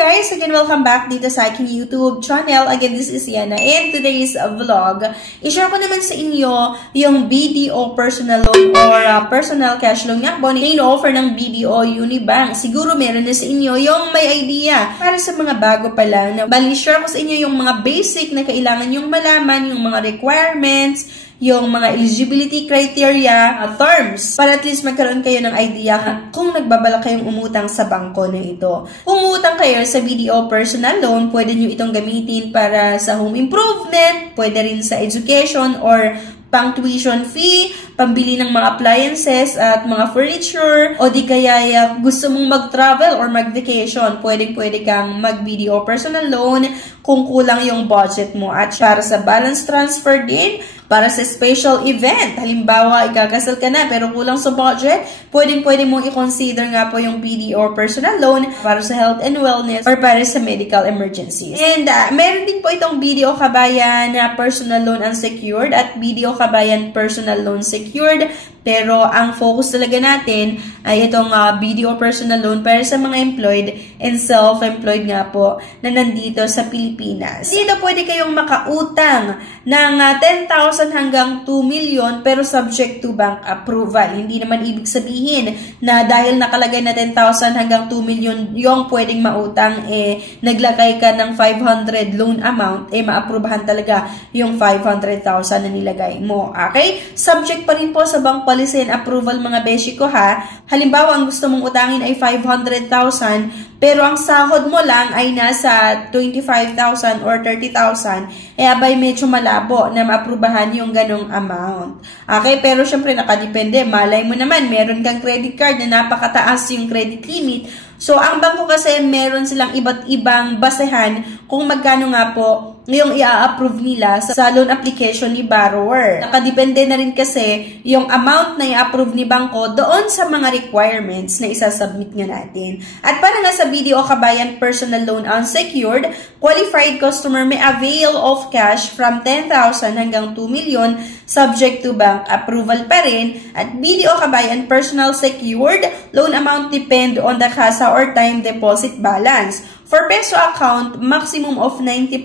guys! Again, welcome back dito sa aking YouTube channel. Again, this is Yana. And today's vlog, i-share ko naman sa inyo yung BDO personal loan or personal cash loan nga po na in-offer ng BDO Unibank. Siguro meron na sa inyo yung may idea. Para sa mga bago pa lang, bali share ko sa inyo yung mga basic na kailangan yung malaman, yung mga requirements, yung mga eligibility criteria, terms, para at least magkaroon kayo ng idea kung nagbabalak kayong umutang sa bangko na ito. Kung umutang kayo sa BDO personal loan, pwede nyo itong gamitin para sa home improvement, pwede rin sa education or pang tuition fee, pambili ng mga appliances at mga furniture, o di kaya gusto mong mag-travel or mag-vacation, pwede kang mag-BDO personal loan kung kulang yung budget mo. At para sa balance transfer din, para sa special event, halimbawa, ikakasal ka na pero kulang sa budget, pwede mong i-consider nga po yung BDO personal loan para sa health and wellness or para sa medical emergencies. And meron din po itong BDO Kabayan na personal loan unsecured at BDO Kabayan personal loan secured. Pero ang focus talaga natin ay itong BDO personal loan para sa mga employed and self-employed nga po na nandito sa Pilipinas. Dito pwede kayong makautang ng 10,000 hanggang 2 million pero subject to bank approval. Hindi naman ibig sabihin na dahil nakalagay na 10,000 hanggang 2 million yung pwedeng mautang, naglagay ka ng 500 loan amount, maaprubahan talaga yung 500,000 na nilagay mo. Okay? Subject pa rin po sa bank policy and approval mga beshi ko ha. Halimbawa, ang gusto mong utangin ay 500,000 pero ang sahod mo lang ay nasa 25,000 or 30,000, abay medyo malabo na maaprubahan yung ganong amount. Okay, pero syempre nakadepende. Malay mo naman, meron kang credit card na napakataas yung credit limit. So, ang bangko kasi meron silang iba't ibang basehan kung magkano nga po yung i-approve nila sa loan application ni borrower. Nakadepende na rin kasi yung amount na i-approve ni bangko doon sa mga requirements na isasubmit nga natin. At para nga sa BDO Kabayan Personal Loan Unsecured, qualified customer may avail of cash from 10,000 hanggang 2 million subject to bank approval pa rin. At BDO Kabayan Personal Secured, loan amount depend on the CASA or time deposit balance. For peso account, maximum of 90%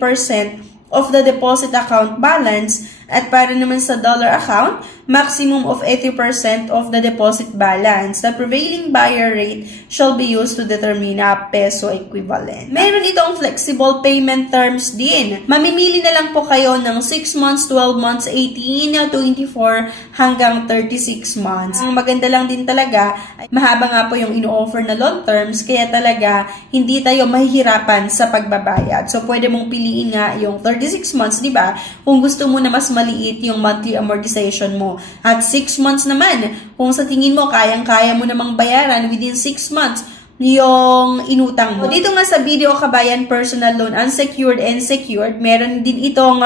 of the deposit account balance. At para naman sa dollar account, maximum of 80% of the deposit balance. The prevailing buyer rate shall be used to determine a peso equivalent. Meron itong flexible payment terms din. Mamimili na lang po kayo ng 6 months, 12 months, 18, 24, hanggang 36 months. Ang maganda lang din talaga, mahaba nga po yung ino-offer na loan terms, kaya talaga hindi tayo mahihirapan sa pagbabayad. So, pwede mong piliin nga yung 36 months, di ba? Kung gusto mo na mas maliit yung monthly amortization mo. At 6 months naman, kung sa tingin mo kayang-kaya mo namang bayaran within 6 months yung inutang mo. Dito nga sa BDO Kabayan Personal Loan Unsecured and Secured, meron din itong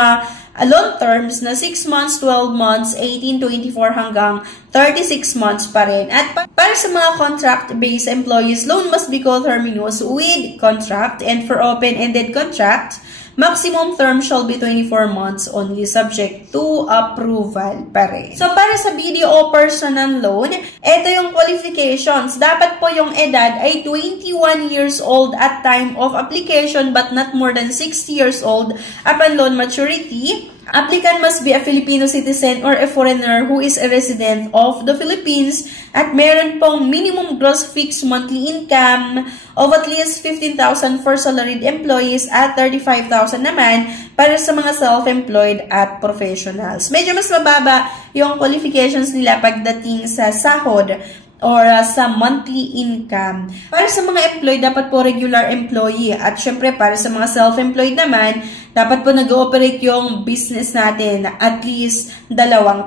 loan terms na 6 months, 12 months, 18, 24 hanggang 36 months pa rin. At para sa mga contract-based employees, loan must be coterminous with contract, and for open-ended contracts, maximum term shall be 24 months only subject to approval pa rin. So, para sa BDO personal loan, ito yung qualifications. Dapat po yung edad ay 21 years old at time of application but not more than 60 years old upon loan maturity. Applicant must be a Filipino citizen or a foreigner who is a resident of the Philippines at meron pong minimum gross fixed monthly income of at least 15,000 for salaried employees at 35,000 naman para sa mga self-employed at professionals. Medyo mas mababa yung qualifications nila pagdating sa sahod or sa monthly income. Para sa mga employed, dapat po regular employee. At syempre, para sa mga self-employed naman, dapat po nag-ooperate yung business natin at least 2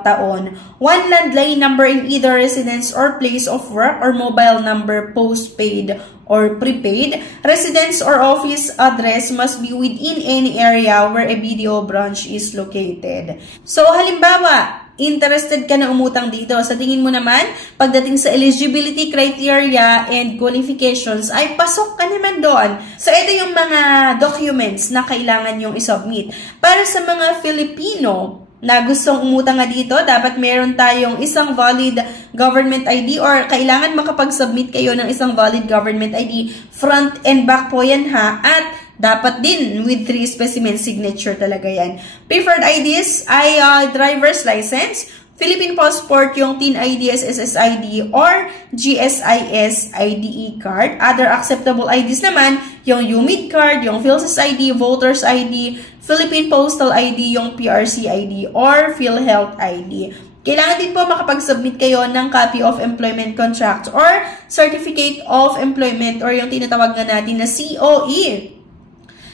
taon. 1 landline number in either residence or place of work or mobile number postpaid or prepaid. Residence or office address must be within any area where a BDO branch is located. So, halimbawa, interested ka na umutang dito. Sa tingin mo naman, pagdating sa eligibility criteria and qualifications, ay pasok ka naman doon. So, ito yung mga documents na kailangan yung isubmit. Para sa mga Filipino, na gustong umutang nga dito, dapat meron tayong isang valid government ID or kailangan makapag-submit kayo ng isang valid government ID. Front and back po yan ha. At dapat din with 3 specimen signature talaga yan. Preferred IDs ay driver's license, Philippine passport, yung TIN ID, SSID, or GSIS IDE card. Other acceptable IDs naman, yung UMID card, yung PhilSys ID, Voters ID, Philippine Postal ID, yung PRC ID, or PhilHealth ID. Kailangan din po makapag-submit kayo ng copy of employment contract or certificate of employment or yung tinatawag nga natin na COE.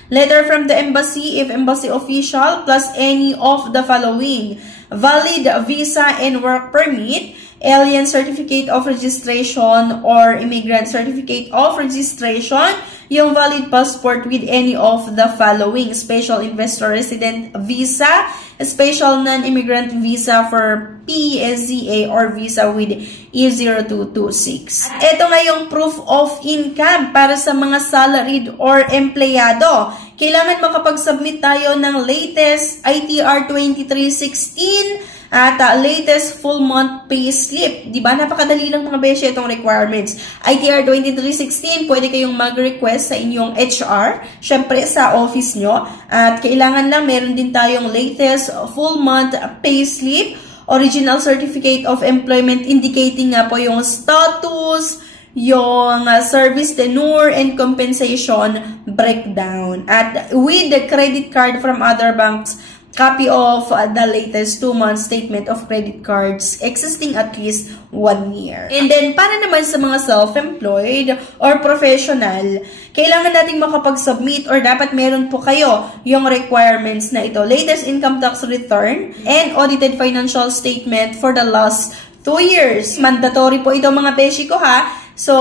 Letter from the embassy if embassy official plus any of the following: valid visa and work permit, alien certificate of registration or immigrant certificate of registration, yung valid passport with any of the following: special investor resident visa, special non-immigrant visa for PSZA or visa with E0226. At ito nga yung proof of income para sa mga salaried or empleyado. Kailangan makapag-submit tayo ng latest ITR 2316 at latest full month pay slip. Diba? Napakadali lang mga beshi itong requirements. ITR 2316, pwede kayong mag-request sa inyong HR, syempre sa office nyo. At kailangan lang meron din tayong latest full month pay slip, original certificate of employment indicating nga po yung status, yung service tenure and compensation breakdown. At with the credit card from other banks, copy of the latest 2-month statement of credit cards existing at least 1 year. And then, para naman sa mga self-employed or professional, kailangan nating makapag-submit or dapat meron po kayo yung requirements na ito. Latest income tax return and audited financial statement for the last 2 years. Mandatory po ito mga beshi ko ha. So,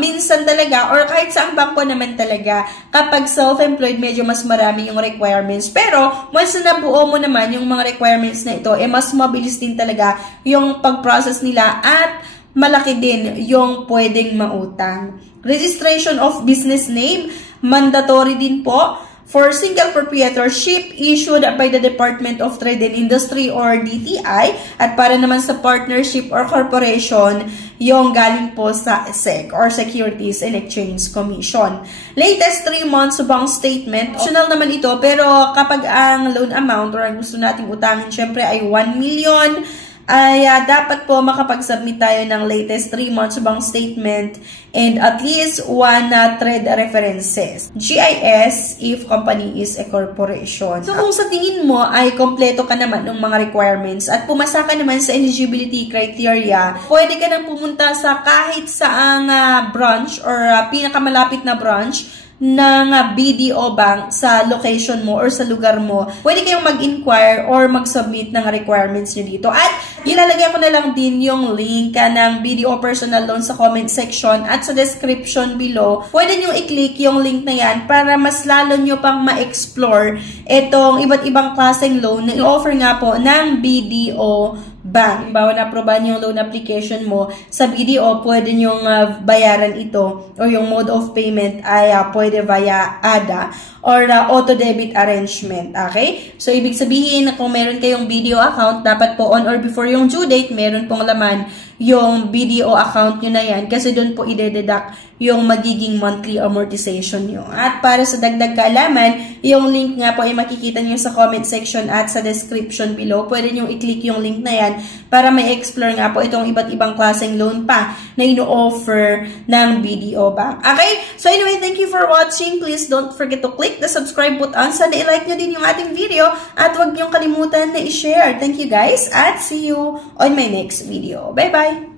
minsan talaga, or kahit sa bangko naman talaga, kapag self-employed, medyo mas marami yung requirements. Pero, once na nabuo mo naman yung mga requirements na ito, mas mabilis din talaga yung pag-process nila at malaki din yung pwedeng mautang. Registration of business name, mandatory din po. For single proprietorship issued by the Department of Trade and Industry or DTI, at para naman sa partnership or corporation, yung galing po sa SEC or Securities and Exchange Commission. Latest 3 months bank statement, optional naman ito, pero kapag ang loan amount or ang gusto nating utangin syempre ay 1 million, ay dapat po makapag-submit tayo ng latest 3 months bank statement and at least 1 trade references. GIS if company is a corporation. So kung sa tingin mo ay kompleto ka naman ng mga requirements at pumasa ka naman sa eligibility criteria, pwede ka nang pumunta sa kahit saang branch or pinakamalapit na branch ng BDO Bank sa location mo or sa lugar mo. Pwede kayong mag-inquire or mag-submit ng requirements nyo dito. At ilalagay ko na lang din yung link ng BDO personal loan sa comment section at sa description below. Pwede nyo i-click yung link na yan para mas lalo nyo pang ma-explore itong iba't ibang klaseng loan na i-offer nga po ng BDO Bank. Bawa na-aprobahan yung loan application mo sa BDO, pwede nyong bayaran ito or yung mode of payment ay pwede via ADA or auto-debit arrangement. Okay? So, ibig sabihin na kung meron kayong BDO account, dapat po on or before yung due date, meron pong laman yung BDO account nyo na yan kasi doon po ide-deduct yung magiging monthly amortization nyo. At para sa dagdag kaalaman, yung link nga po ay makikita nyo sa comment section at sa description below. Pwede nyo i-click yung link na yan para may explore nga po itong iba't ibang klaseng loan pa na ino-offer ng BDO Bank. Okay? So anyway, thank you for watching. Please don't forget to click the subscribe button. Sana i-like nyo din yung ating video at huwag nyong kalimutan na i-share. Thank you guys at see you on my next video. Bye-bye!